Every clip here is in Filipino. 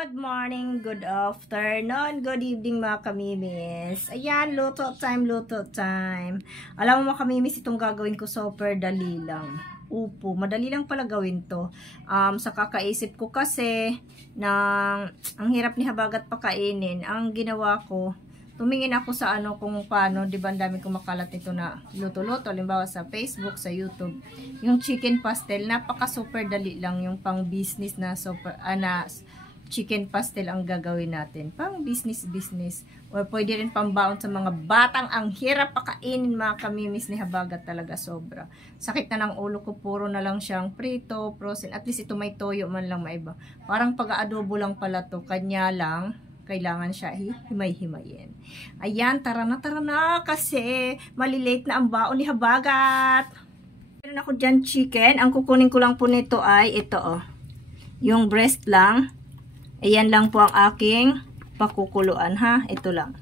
Good morning, good afternoon, good evening mga kamimis. Ayan, luto time. Alam mo mga kamimis, itong gagawin ko super dali lang. Upo, madali lang pala gawin to. Sa kakaisip ko kasi ang hirap ni habagat pakainin. Ang ginawa ko, tumingin ako sa kung paano, di ba ang dami kong makalat nito na luto-luto, halimbawa sa Facebook, sa YouTube. Yung chicken pastel, napaka super dali lang yung pang business na chicken pastel ang gagawin natin. Pang business. Or pwede rin pambaon sa mga batang ang hirap pakainin mga kamimis ni habagat talaga sobra. Sakit na ng ulo ko, puro na lang siyang prito, frozen. At least ito may toyo man lang maiba. Parang pag-aadobo lang pala to. Kanya lang, kailangan siya himay-himayin. Ayan, tara na kasi malilate na ang baon ni habagat. Meron ako dyan chicken. Ang kukunin ko lang po nito ay ito yung breast lang. Ayan lang po ang aking pakukuluan ha. Ito lang.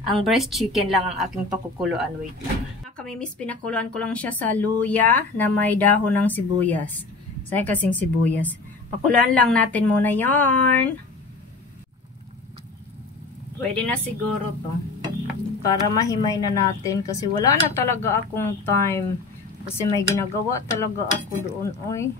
Ang breast chicken lang ang aking pakukuluan. Wait lang. Kamimis, pinakuluan ko lang siya sa luya na may dahon ng sibuyas. Sayang kasing sibuyas. Pakuluan lang natin muna yon. Pwede na siguro to. Para mahimay na natin. Kasi wala na talaga akong time. Kasi may ginagawa talaga ako doon. Oy.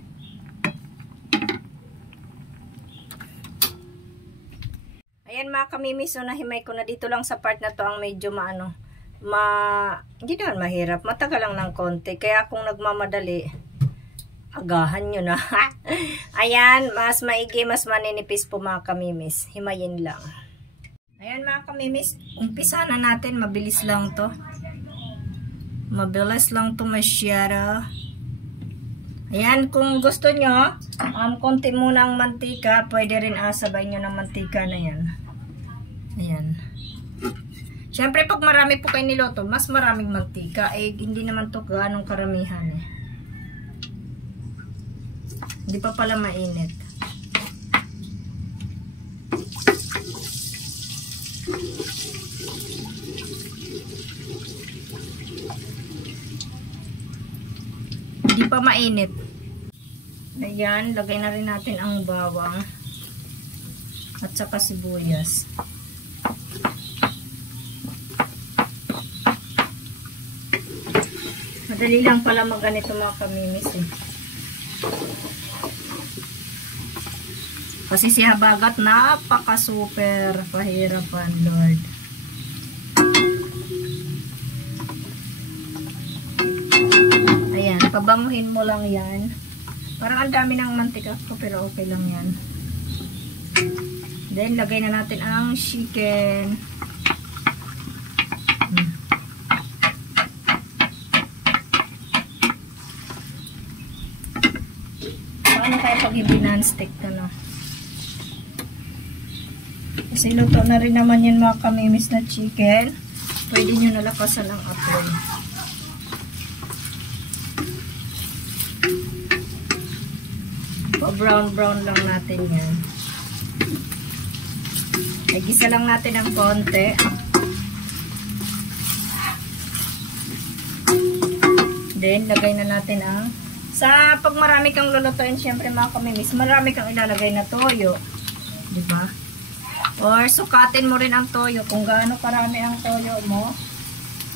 Ayan mga kamimis, so nahimay ko na dito lang sa part na to ang medyo hindi naman mahirap, matagal lang ng konti. Kaya kung nagmamadali, agahan nyo na. Ayan, mas maigi, mas maninipis po mga kamimis. Himayin lang. Ayan mga kamimis, umpisa na natin, mabilis lang to. Mabilis lang to masyado. Ayan, kung gusto nyo, konti muna ang mantika, pwede rin asabay nyo ng mantika na yan. Ayan. Siyempre, pag marami po kayo niloto, mas maraming mantika. Eh, hindi naman to ganong karamihan eh. Hindi pa pala mainit. Hindi pa mainit. Ayan, lagay na rin natin ang bawang at saka sibuyas. Madali lang pala maganito mga kamimis eh. Kasi si habagat napaka super pahirapan, Lord. Ayan, pabanguhin mo lang yan. Parang ang dami ng mantika ko pero okay lang yan. Then, lagay na natin ang chicken. Paano tayo pag i-non-stick ka na? Kasi luto na rin naman yan mga kamimis na chicken. Pwede nyo nalakasan ang apoy. Brown lang natin yan. Nagisa lang natin ang konti. Then, lagay na natin ang pag marami kang lulutuin, syempre mga kamimis, marami kang ilalagay na toyo. Diba? Or sukatin mo rin ang toyo. Kung gaano karami ang toyo mo,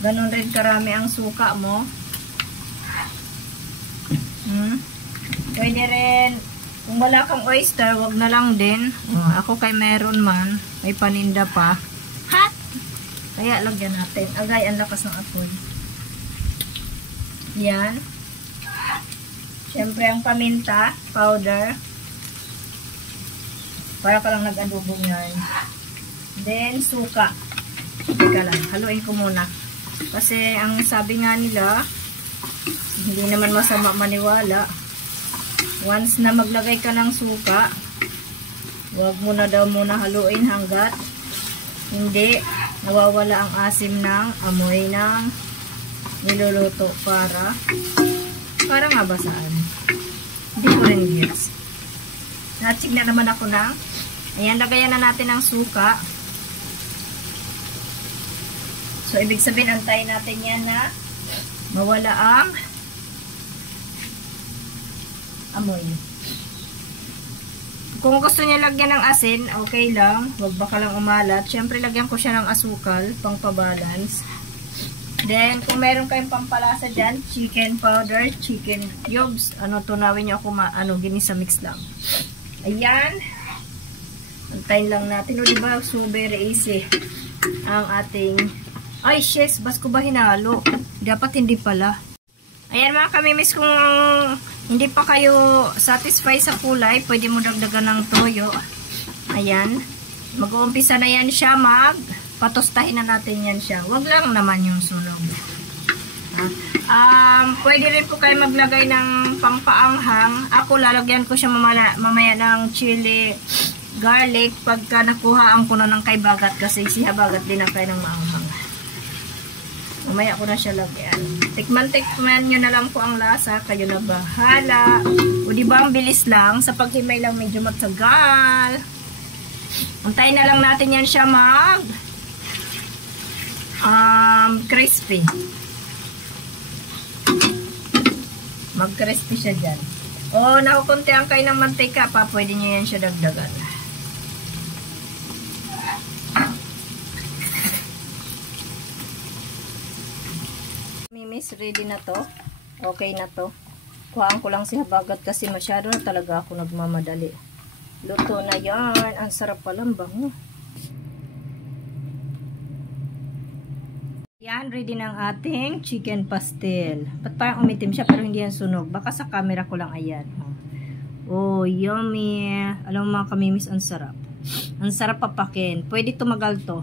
ganun rin karami ang suka mo. Pwede rin, kung wala kang oyster, wag na lang din. Ako kay meron man, may paninda pa. Ha? Kaya lagyan natin. Agay, ang lakas ng apoy. Yan. Siyempre ang paminta, powder. Para ka lang nag-adobong yan. Then, suka. Teka lang, haluin ko muna. Kasi ang sabi nga nila, hindi naman masama maniwala. Once na maglagay ka ng suka, huwag mo na daw muna haluin hanggat hindi nawawala ang asim ng amoy ng niluluto para nga ba saan? Hindi ko rin gets. Natsig na naman ako ng ayan, lagayan na natin ang suka. So, ibig sabihin, antayin natin yan na mawala ang amoy. Kung gusto niya lagyan ng asin, okay lang. Huwag baka lang umalat. Siyempre, lagyan ko siya ng asukal, pang pabalance. Then, kung meron kayong pampalasa dyan, chicken powder, chicken cubes, tunawin nyo ako, ginisa mix lang. Ayan. Antayin lang natin. O, diba, so very easy ang ating, ay, shes, bas ko ba hinalo? Dapat hindi pala. Ayan mga kamimis, kung hindi pa kayo satisfied sa kulay, pwede mo dagdagan ng toyo. Ayan. Mag-uumpisa na yan siya, patostahin na natin yan siya. Wag lang naman yung sunog. Pwede rin po kayo maglagay ng pampaanghang. Ako lalagyan ko siya mamaya ng chili, garlic, pagka nakuhaan ko na ng kay Bagat, kasi si Habagat din ang kayo ng maanghang. Mamaya ko na siya lagyan. Tikman nyo na lang po ang lasa. Kayo na bahala. O diba ang bilis lang. Sa paghimay lang medyo matagal. Antayin na lang natin yan siya crispy. Mag-crispy siya dyan. O nakukuntihan kayo ng mantika pa. Pwede nyo yan siya dagdagan. Mimis, ready na to. Okay na to. Kuhaan ko lang si Habagat kasi masyado na talaga ako nagmamadali. Luto na yan. Ang sarap palang bango. Yan, ready ng ating chicken pastel. Ba't parang umitim siya pero hindi yan sunog? Baka sa camera ko lang, ayan. Oh, yummy. Alam mo mga kamimis, ang sarap. Ang sarap papakin. Pwede tumagal to.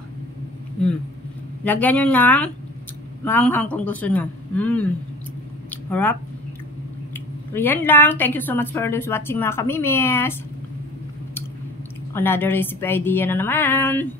Lagyan nyo ng maanghang kung gusto nyo. Harap. So, yan lang. Thank you so much for watching mga kamimis. Another recipe idea na naman.